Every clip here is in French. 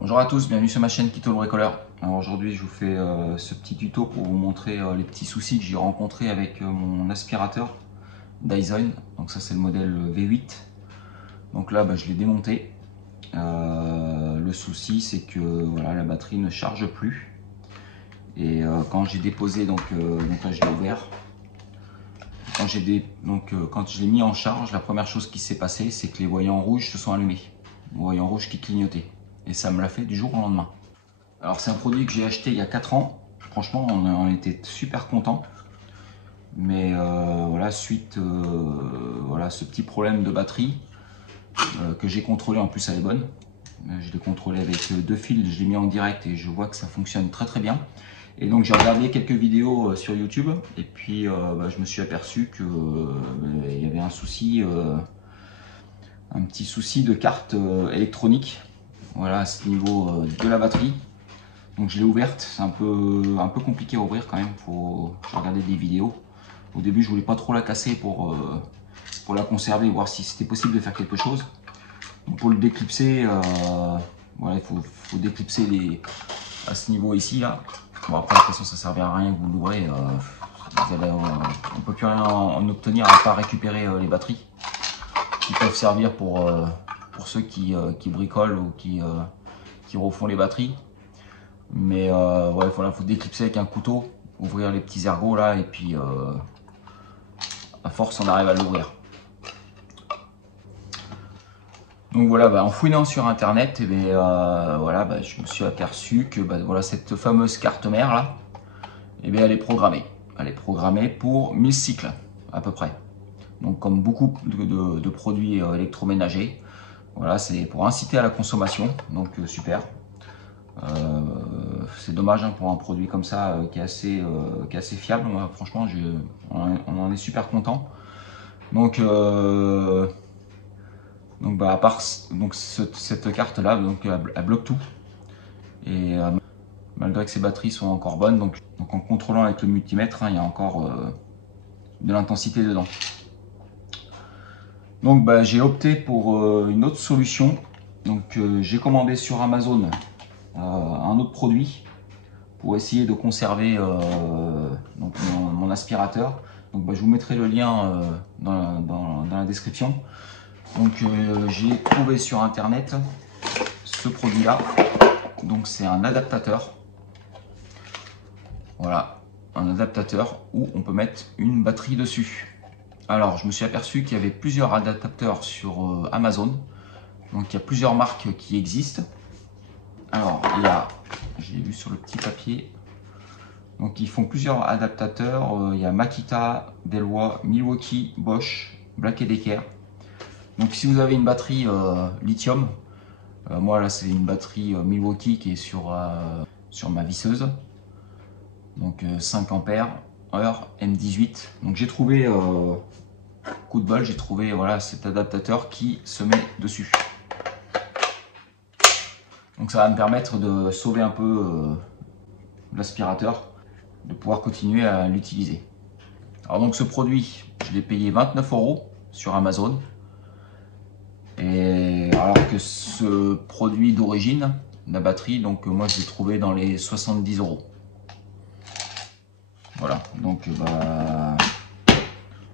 Bonjour à tous, bienvenue sur ma chaîne Kito le bricoleur. Alors aujourd'hui je vous fais ce petit tuto pour vous montrer les petits soucis que j'ai rencontrés avec mon aspirateur Dyson. Donc ça c'est le modèle V8. Donc là je l'ai démonté. Le souci c'est que voilà, la batterie ne charge plus. Et quand j'ai déposé, donc là je l'ai ouvert. Quand je l'ai mis en charge, la première chose qui s'est passée c'est que les voyants rouges se sont allumés. Les voyants rouges qui clignotaient. Et ça me l'a fait du jour au lendemain. Alors c'est un produit que j'ai acheté il y a 4 ans. Franchement, on était super content. Mais voilà, suite voilà, ce petit problème de batterie que j'ai contrôlé, en plus elle est bonne. Je l'ai contrôlé avec 2 fils, je l'ai mis en direct et je vois que ça fonctionne très très bien. Et donc j'ai regardé quelques vidéos sur YouTube et puis je me suis aperçu que il y avait un souci, un petit souci de carte électronique. Voilà, à ce niveau de la batterie. Donc je l'ai ouverte, c'est un peu compliqué à ouvrir quand même, j'ai regardé des vidéos. Au début je voulais pas trop la casser pour la conserver, voir si c'était possible de faire quelque chose. Donc pour le déclipser, voilà, il faut déclipser à ce niveau ici là. Bon après de toute façon ça ne servira à rien que vous l'ouvrez, on ne peut plus rien en obtenir à part récupérer les batteries qui peuvent servir pour ceux qui bricolent ou qui refont les batteries. Mais ouais, voilà, faut déclipser avec un couteau, ouvrir les petits ergots là, et puis à force on arrive à l'ouvrir. Donc voilà, en fouinant sur internet, et voilà, je me suis aperçu que voilà, cette fameuse carte mère là, elle est programmée. Elle est programmée pour 1000 cycles à peu près. Donc comme beaucoup de produits électroménagers, voilà, c'est pour inciter à la consommation, donc super. C'est dommage pour un produit comme ça qui est assez fiable. Moi, franchement, on en est super content. Donc à part cette carte là, elle bloque tout. Et malgré que ses batteries sont encore bonnes, donc en contrôlant avec le multimètre, il y a encore de l'intensité dedans. Donc j'ai opté pour une autre solution. Donc j'ai commandé sur Amazon un autre produit pour essayer de conserver mon aspirateur. Donc je vous mettrai le lien dans la description. Donc j'ai trouvé sur internet ce produit là. Donc c'est un adaptateur. Voilà, un adaptateur où on peut mettre une batterie dessus. Alors je me suis aperçu qu'il y avait plusieurs adaptateurs sur Amazon. Donc il y a plusieurs marques qui existent. Alors il y a, je l'ai vu sur le petit papier. Donc ils font plusieurs adaptateurs, il y a Makita, Delwa, Milwaukee, Bosch, Black & Decker. Donc si vous avez une batterie lithium, moi là c'est une batterie Milwaukee qui est sur ma visseuse. Donc 5 ampères heure M18. Donc j'ai trouvé, coup de bol, j'ai trouvé voilà, cet adaptateur qui se met dessus. Donc ça va me permettre de sauver un peu l'aspirateur, de pouvoir continuer à l'utiliser. Alors donc ce produit, je l'ai payé 29 € sur Amazon. Et alors que ce produit d'origine, la batterie, donc moi je l'ai trouvé dans les 70 €. Voilà, donc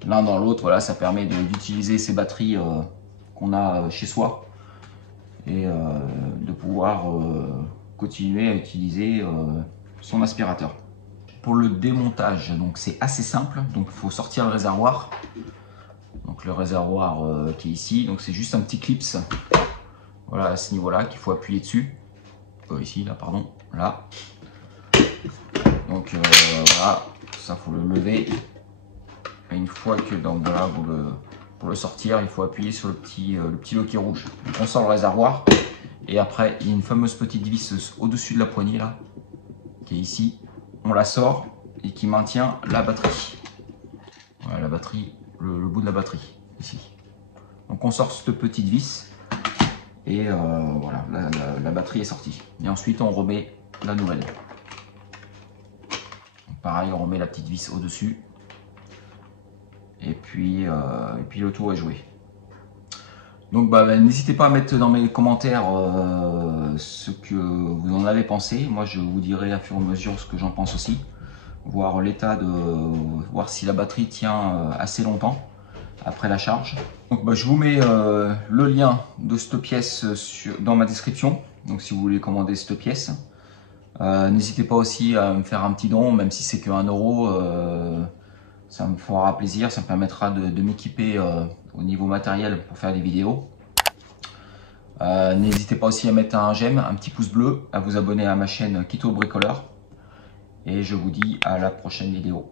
l'un dans l'autre, voilà, ça permet d'utiliser ces batteries qu'on a chez soi et de pouvoir continuer à utiliser son aspirateur. Pour le démontage, donc c'est assez simple. Donc il faut sortir le réservoir. Donc le réservoir qui est ici, donc c'est juste un petit clips. Voilà, à ce niveau-là qu'il faut appuyer dessus. Ici, là, pardon, là. Donc voilà, ça faut le lever. Et une fois que voilà, pour le sortir, il faut appuyer sur le petit loquet rouge. Donc on sort le réservoir. Et après, il y a une fameuse petite vis au-dessus de la poignée là, qui est ici. On la sort et qui maintient la batterie. Voilà la batterie, le bout de la batterie ici. Donc on sort cette petite vis et voilà, la batterie est sortie. Et ensuite on remet la nouvelle. Donc, pareil, on remet la petite vis au-dessus. Et puis le tour est joué. Donc n'hésitez pas à mettre dans mes commentaires ce que vous en avez pensé. Moi je vous dirai à fur et à mesure ce que j'en pense aussi. Voir l'état voir si la batterie tient assez longtemps après la charge. Donc je vous mets le lien de cette pièce dans ma description. Donc si vous voulez commander cette pièce. N'hésitez pas aussi à me faire un petit don, même si c'est que 1 euro. Ça me fera plaisir, ça me permettra de m'équiper au niveau matériel pour faire des vidéos. N'hésitez pas aussi à mettre un j'aime, un petit pouce bleu, à vous abonner à ma chaîne Kito Bricoleur. Et je vous dis à la prochaine vidéo.